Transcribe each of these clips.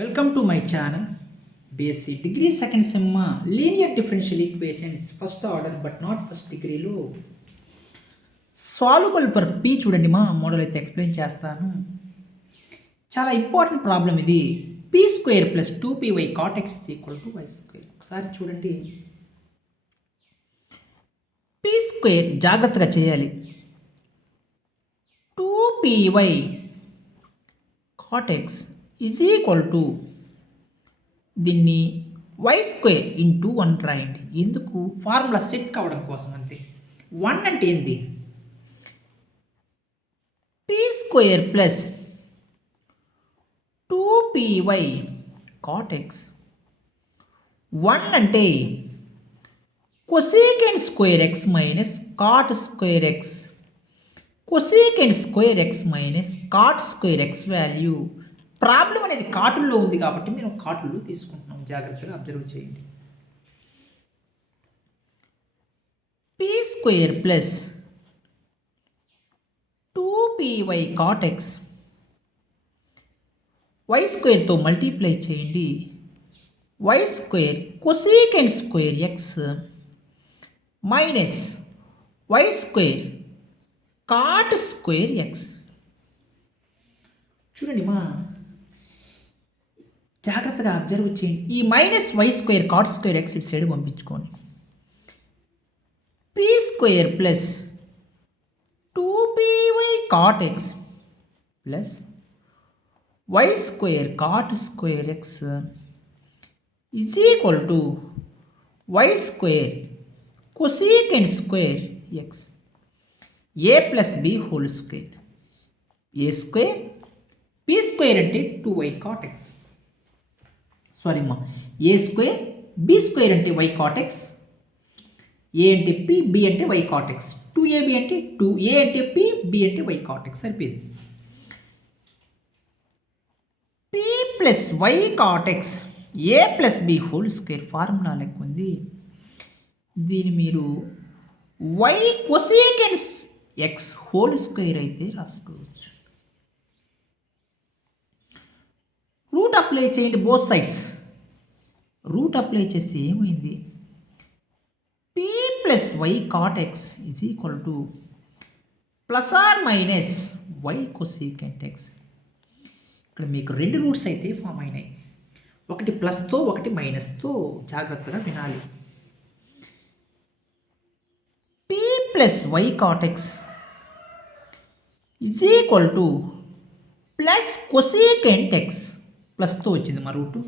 Welcome to my channel. BSc Degree Second Sem Linear Differential Equations first order but not first degree లో soluble for P చూడండి మా మోడల్ అయితే ఎక్స్ప్లెయిన్ చేస్తాను. చాలా important problem ఇది. P square plus 2py cot x is equal to y square. ఒకసారి చూడండి. P square జాగ్రత్తగా చేయాలి. 2py cot x is equal to దీన్ని వై స్క్వేర్ ఇంటూ 1 రాయండి. ఎందుకు? ఫార్ములా సెట్ కావడం కోసం అంతే. 1 అంటే ఏంది? P square plus 2py cot x. 1 అంటే cosecant square X minus cot square x. Cosecant square X minus cot square x value. Problem అనేది కాటుల్లో ఉంది కాబట్టి మేము కాటుల్లో తీసుకుంటున్నాం. జాగ్రత్తగా అబ్జర్వ్ చేయండి. P square plus 2py cot X. Y స్క్వేర్తో మల్టిప్లై చేయండి. Y square cosecant square X minus Y square cot square X. చూడండి మా జాగ్రత్తగా అబ్జర్వ్ చేయండి. ఈ minus Y square cot square X ఇటు సైడ్ పంపించుకోండి. P square plus 2py cot X plus Y square cot square X is equal to Y square cosecant square X A plus B whole square. A square P square అంటే 2y cot x. Sorry అమ్మా, a square b square అంటే y cot x. A అంటే p, b అంటే y cot x. 2ab అంటే 2a అంటే p, b అంటే y cot x సరిపోయింది. P plus why cot x A plus B whole square formula లెక్క ఉంది. దీన్ని మీరు y cosecant x whole square అయితే రాసుకోవచ్చు. రూట్ అప్లై చేయండి బోత్ సైడ్స్. రూట్ అప్లై చేస్తే ఏమైంది? P plus why cot X is equal to plus or minus why cosecant x. ఇక్కడ మీకు రెండు రూట్స్ అయితే ఫామ్ అయినాయి. ఒకటి ప్లస్తో ఒకటి మైనస్తో. జాగ్రత్తగా వినాలి. P plus why cot X is equal to plus cosecant X. ప్లస్తో వచ్చింది మా రూటు.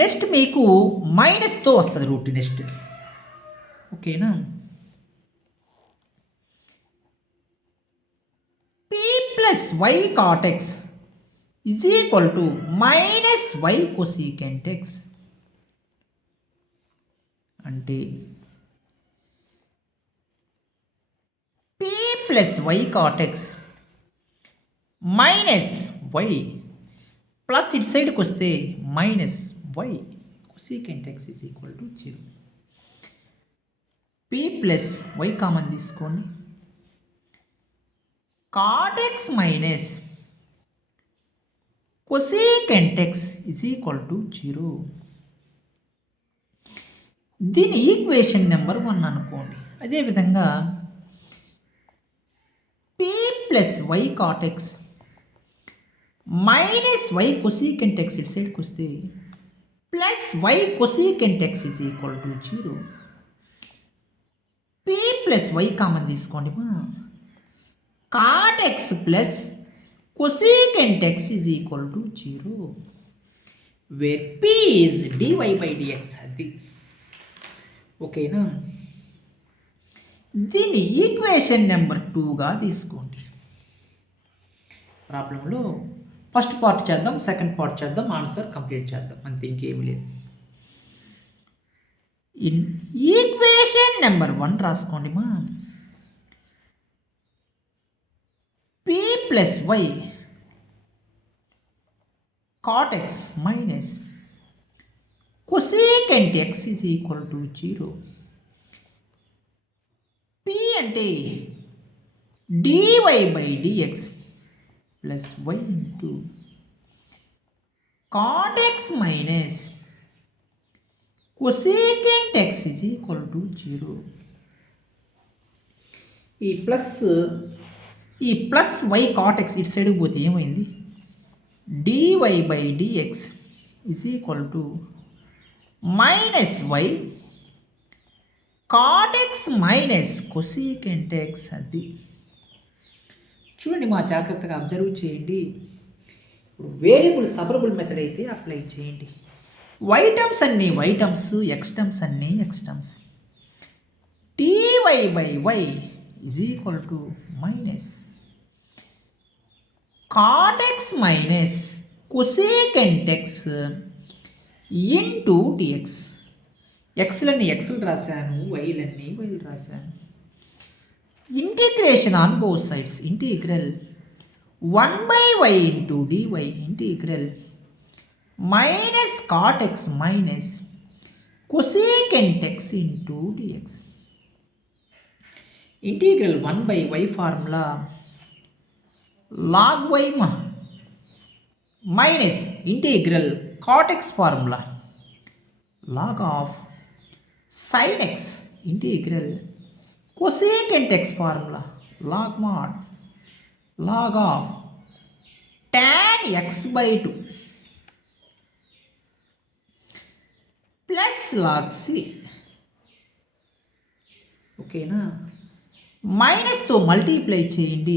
నెక్స్ట్ మీకు మైనస్తో వస్తుంది రూట్ నెక్స్ట్. ఓకేనా? P plus why cot X is equal to minus why cosecant X. అంటే P plus why cot X minus Y plus ఇటు సైడ్కి వస్తే minus why cosecant X is equal to 0. P plus Y common తీసుకోండి. Cot X minus cosecant X is equal to 0. దీని equation number 1 అనుకోండి. అదేవిధంగా P plus why cot X minus why cosecant X ఇటు సైడ్కి వస్తే plus Y cosecant X is equal to 0. P plus Y common తీసుకోండి. Cot X plus cosecant X is equal to 0 where P is D Y by D X. అది ఓకేనా? దీన్ని equation number 2గా తీసుకోండి. ప్రాబ్లంలో ఫస్ట్ పార్ట్ చేద్దాం, సెకండ్ పార్ట్ చేద్దాం, answer complete చేద్దాం. అంతే, ఇంకేమి లేదు. ఈక్వేషన్ నెంబర్ 1 రాసుకోండి మా. P plus why cot X minus cosecant X is equal to 0. P అంటే D Y by D X plus Y into cot x minus cosecant x is equal to 0. ఈ plus why cot X ఇటు సైడ్కి పోతే ఏమైంది, dy by dx is equal to minus y cot X minus cosecant x. అది చూడండి, మా జాగ్రత్తగా observe చేయండి. ఇప్పుడు వేరియబుల్ సపరబుల్ మెథడ్ అయితే అప్లై చేయండి. వై టర్మ్స్ అన్నీ వై టర్మ్స్, ఎక్స్ టర్మ్స్ అన్నీ x terms. Dy by y is equal to minus cot x minus cosecant x into dx. xలన్నీ xలు రాశాను, yలన్నీ yలు రాశాను. Integration on both sides, integral 1 by y into dy integral minus cot x minus cosecant x into dx. ఇంటిగ్రల్ 1 by y formula log y minus integral cot x formula log of sin x integral cosecant x formula log mod log of tan x by 2 plus log c. ఓకేనా, మైనస్తో multiply చేయండి.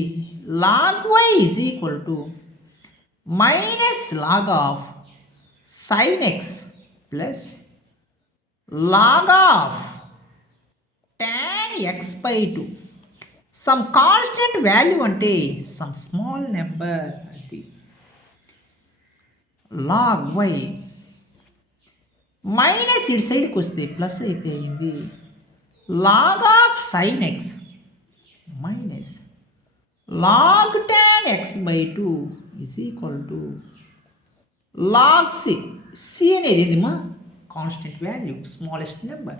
Log y is equal to minus log of sine x plus log of tan x by 2. Some constant value అంటే some small number. అది log y minus ఇటు సైడ్కి వస్తే plus అయితే అయింది. Log of sine X minus log tan x by 2 is equal to log c. c అనేది ఏంది మా కాన్స్టెంట్ వాల్యూ, స్మాలెస్ట్ నెంబర్.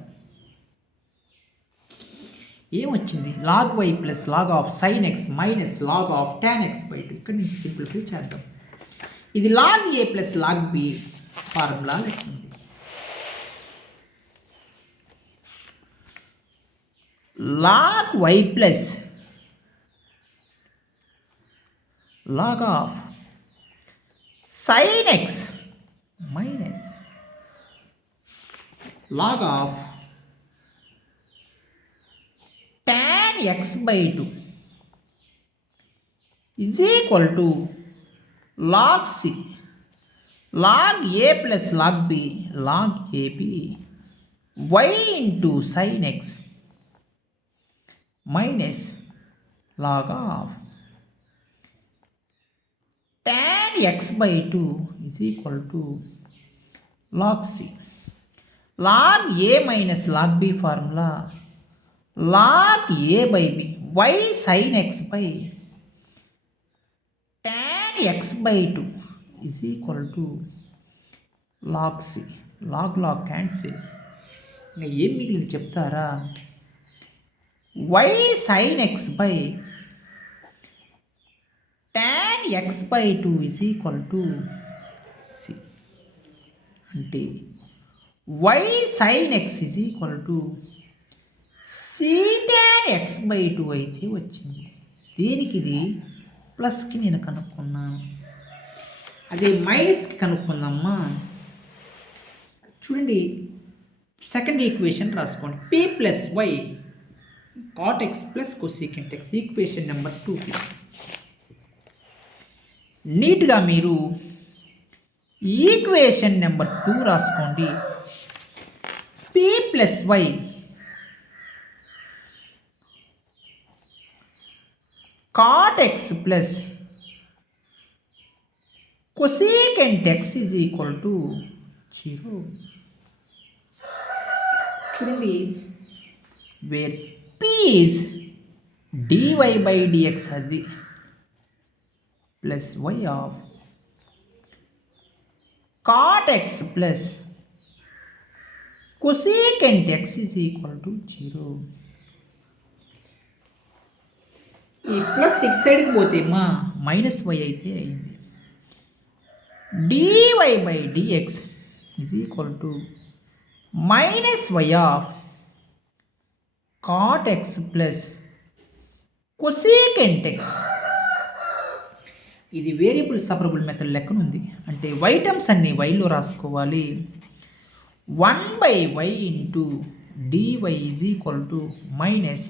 ఏమొచ్చింది, log Y plus log of sine X minus log of tan x by 2. ఇక్కడ నుంచి simplify చేద్దాం. ఇది log A plus log B formula లెక్కింది. log y plus log of sin x minus log of tan x by 2 is equal to log c. log a plus log b log ab y into sin x minus log of tan x by 2 is equal to log c. log a minus log b formula log a by b y sin x by tan x by 2 is equal to log c. log cancel. ఇంకా ఏం మిగిలింది చెప్తారా, y sin x by tan x by 2 is equal to c. అంటే y sin x is equal to c tan x by 2 అయితే వచ్చింది. దీనికి ఇది ప్లస్కి నేను కనుక్కున్నాను, అదే మైనస్కి కనుక్కుందామా. చూడండి, సెకండ్ ఈక్వేషన్ రాసుకోండి. p plus y cot x plus cosecant x equation number 2కి నీట్గా మీరు ఈక్వేషన్ నెంబర్ 2 రాసుకోండి. p plus y cot x plus cosecant x is equal to 0. చూడండి, where p is dy by dx అది plus y of cot x plus cosecant x is equal to 0. ఈ ప్లస్ ఇటు సైడ్కి పోతే మా మైనస్ వై అయితే అయింది. dy by dx is equal to minus y of cot x plus cosecant x. ఇది variable separable method లెక్కన ఉంది. అంటే y టర్మ్స్ అన్ని వైలో రాసుకోవాలి. 1/y into dy is equal to minus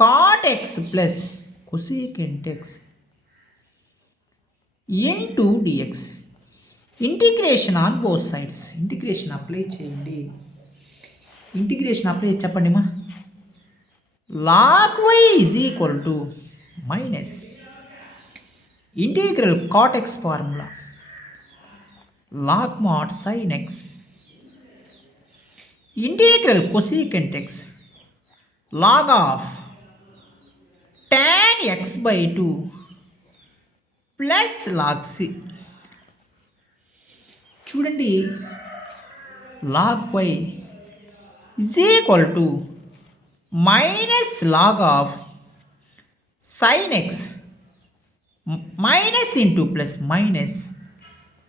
cot x plus cosecant x into dx. Integration on both sides. Integration apply చేయండి. Integration apply చెప్పండి మా. log y is equal to minus integral cot x formula log mod sin x integral cosecant x log of tan x by 2 plus log c. చూడండి log y is equal to minus log of sin x minus into plus minus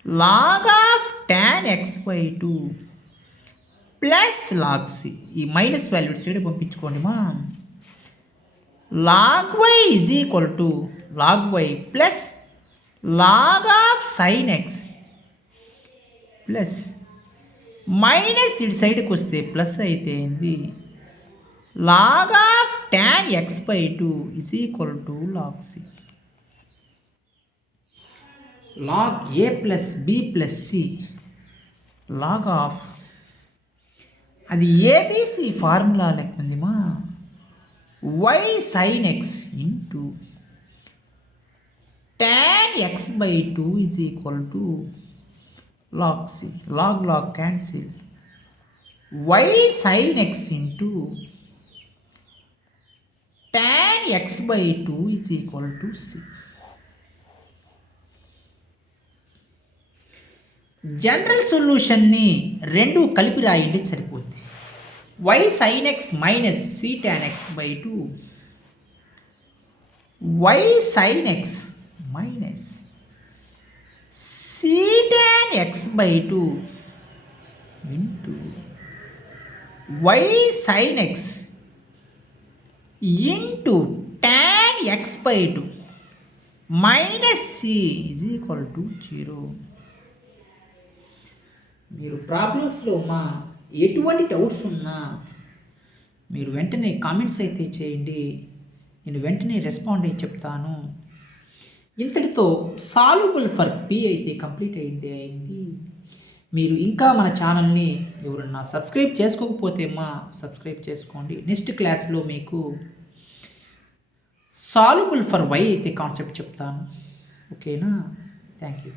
log of tan x by 2 plus log c. ఈ minus value side పంపించుకోండి మా. log y is equal to log y plus log of sin x plus minus ఇటు సైడ్కి వస్తే plus అయితే ఏంది log of tan x by 2 is equal to log c. log a plus b plus c log of అది ABC formula లెక్క ఉంది మా. y sin x into tan x by 2 is equal to log c. log cancel. y sin x into tan x by 2 is equal to c. General సొల్యూషన్ని రెండు కలిపి రాయండి సరిపోద్ది. y sin x minus c tan x by 2 y sin x minus c tan x by 2 into y sin x into tan x by 2 minus c is equal to 0. మీరు ప్రాబ్లమ్స్లో మా ఎటువంటి డౌట్స్ ఉన్నా మీరు వెంటనే కామెంట్స్ అయితే చేయండి. నేను వెంటనే రెస్పాండ్ అయ్యి చెప్తాను. ఇంతటితో సాల్యుబుల్ ఫర్ p అయితే కంప్లీట్ అయింది. మీరు ఇంకా మన ఛానల్ని ఎవరన్నా సబ్స్క్రైబ్ చేసుకోకపోతే మా సబ్స్క్రైబ్ చేసుకోండి. నెక్స్ట్ క్లాస్లో మీకు సాల్యుబుల్ ఫర్ y అయితే కాన్సెప్ట్ చెప్తాను. ఓకేనా? Thank you.